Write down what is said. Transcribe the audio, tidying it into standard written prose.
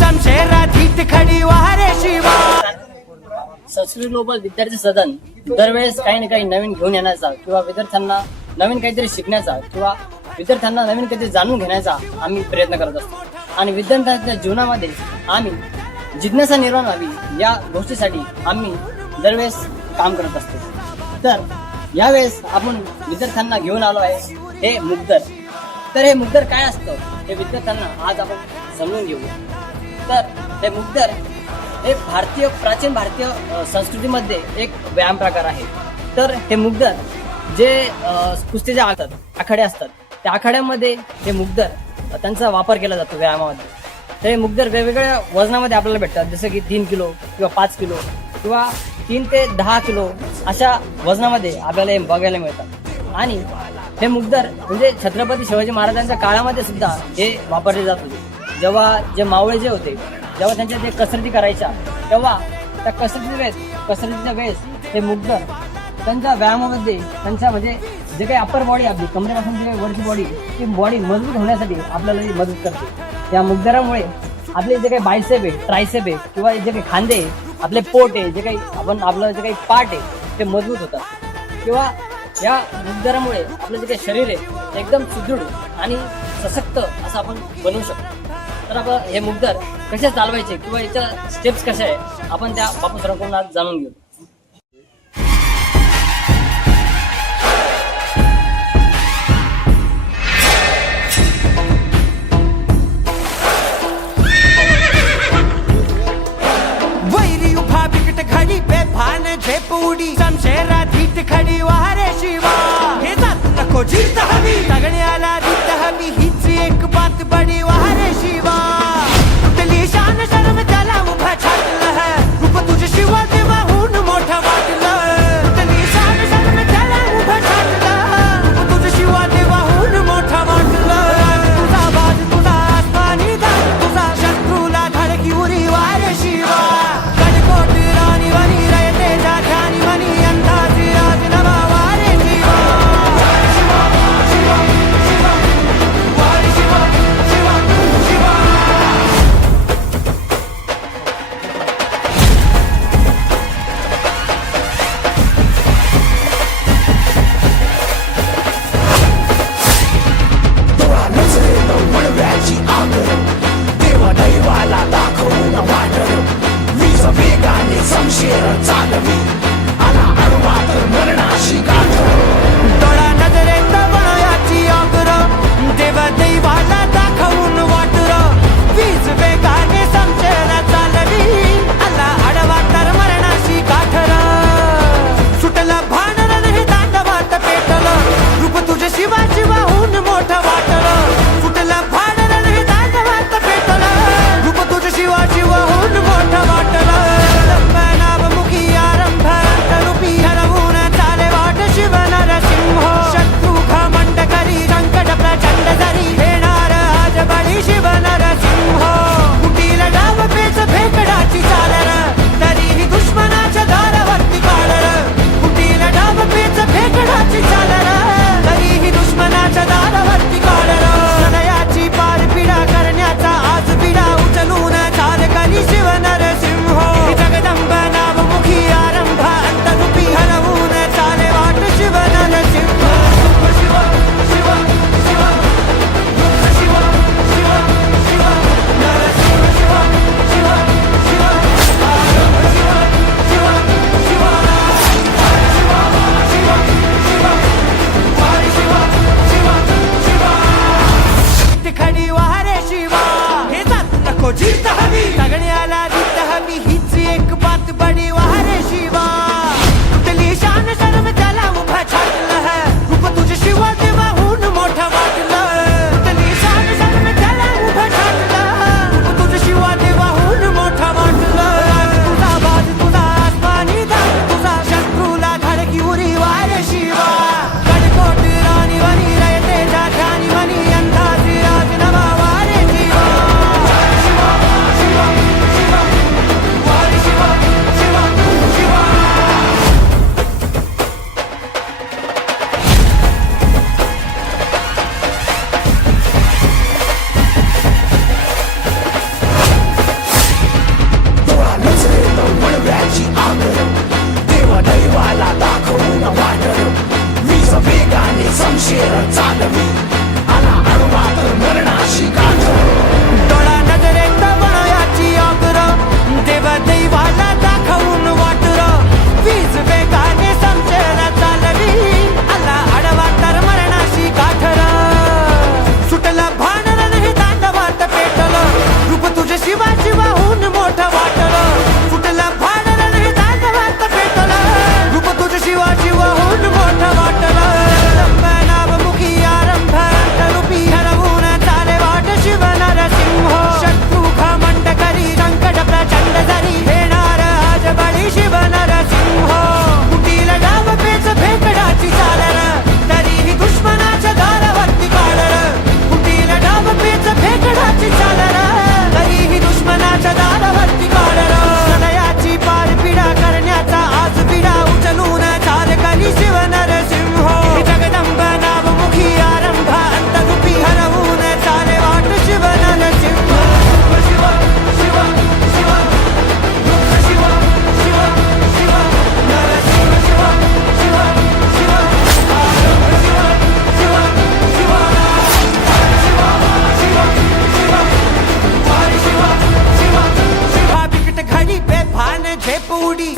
शमशेराधीत खडी वारे शिवा. संस्कृत ग्लोबल विद्यार्थी सदन दरवेळेस काही ना काही नवीन घेऊन येण्याचा किंवा विद्यार्थ्यांना नवीन काहीतरी शिकण्याचा किंवा विद्यार्थ्यांना नवीन काहीतरी जाणून घेण्याचा आम्ही प्रयत्न करत असतो. आणि विद्यार्थ्यांच्या जीवनामध्ये आम्ही जिज्ञासा निर्माण व्हावी या गोष्टीसाठी आम्ही दरवेळेस काम करत असतो. तर यावेळेस आपण विद्यार्थ्यांना घेऊन आलो आहे हे मुग्धर. तर हे मुग्धर काय असतं हे विद्यार्थ्यांना आज आपण समजून घेऊ. तर हे मुग्धर हे प्राचीन भारतीय संस्कृतीमध्ये एक व्यायाम प्रकार आहे. तर हे मुग्धर जे कुस्तीचे आखाडे असतात त्या आखाड्यामध्ये हे मुग्धर त्यांचा वापर केला जातो व्यायामामध्ये. तर हे मुग्धर वेगवेगळ्या वजनामध्ये आपल्याला भेटतात, जसं की 3 किलो किंवा 5 किलो किंवा 3 ते 10 किलो अशा वजनामध्ये आपल्याला हे बघायला मिळतात. आणि हे मुग्धर म्हणजे छत्रपती शिवाजी महाराजांच्या काळामध्ये सुद्धा हे वापरले जात होते. जेव्हा जे मावळे जे होते जेव्हा त्यांच्या ते कसरती करायच्या तेव्हा त्या कसरतीच्या वेळेस हे मुग्धर त्यांच्या व्यायामामध्ये त्यांच्या म्हणजे जे काही अप्पर बॉडी आपली कमरेपासून जे वरची बॉडी ती बॉडी मजबूत होण्यासाठी आपल्याला मदत करते. या मुग्धरामुळे आपले जे काही बायसेप आहे, ट्रायसेप आहे किंवा जे काही खांदे आहे, आपले पोट आहे, जे काही आपलं जे काही पार्ट आहे ते मजबूत होतात. किंवा या मुग्धरामुळे आपलं जे काही शरीर आहे ते एकदम सुदृढ आणि सशक्त असं आपण बनवू शकतो. तर आपण हे मुग्धर कसे चालवायचे किंवा याच्या स्टेप्स कशा आहे आपण त्या बापू सरांकडून आज जाणून घेऊ. वैरी उभा बिकट खडी बेभान झेपुडी शमशेराधीत खडी वारे शिवा. हे जात नको जिंत हवी सगळ्याला जिंत हवी हीच एक बात बडी वारे शिवा. उतली शान शर्म त्याला उभा छाटलं है रूप तुझे शिवा देवाहून मोठं वाटलं. उतली शान शर्म त्याला उभा छाटलं रूप तुझे शिवा देवाहून मोठं वाटलं. तुझा बाज तुझा आसमानी दाग तुझा शत्रूला धडकी उरी वारे शिवा. कडकोट राणी वनी रयते जाठानी वनी अंदाजी राजनामा वारे शिवा. डोळा नजरेत वळयाची आगर देवा दैवाला दाखवून वाटर. वीज वेगाने समजेला चालली आला आडवा तर मरणाशी गाठर. सुटला भानर नाही दांडवात पेटलं रूप तुझे शिवा शिवाहून मोठं वाटलं. सुटला भानर नाही दांडवात पेटलं रूप तुझे शिवा शिवाहून मोठं वाटलं. नावमुखी आरंभ रूपी हरवून चाले वाट शिव नरसिंह. शत्रू घमंड करी संकट प्रचंड जरी येणार आज बळी शिव नरसिंह. कुटील डाव पेच फेकडाची चालर तरीही दुश्मनाच्या दारावरती काढर. कुटील डाव पेच फेकडाची चालर तरीही दुश्मनाच्या दारावरती काढर. सदयाची पार पिढा करण्याचा आज पिढा उचलून चाल करी शिव नरसिंह. जगदंब नावमुखी आरंभ अंतरूपी हरवून चाले वाट शिव नरसिंह. खडी वारे शिवा. हे जात नको जिंत हवी सगळ्याला जिंत हवी हीच एक बात बडी वारे शिवा. उतली शान शर्म त्याला उभा छाटलं है रूप तुझे शिवा देवाहून मोठं वाटलं. उतली शान शर्म त्याला उभा छाटलं रूप तुझे शिवा देवाहून मोठं वाटलं. तुझा बाज तुझा आसमानी दाग तुझा शत्रूला धडकी उरी वारे शिवा. कडकोट राणी वनी रयते जाठानी वनी अंदाजी राजनामा वारे शिवा. उडी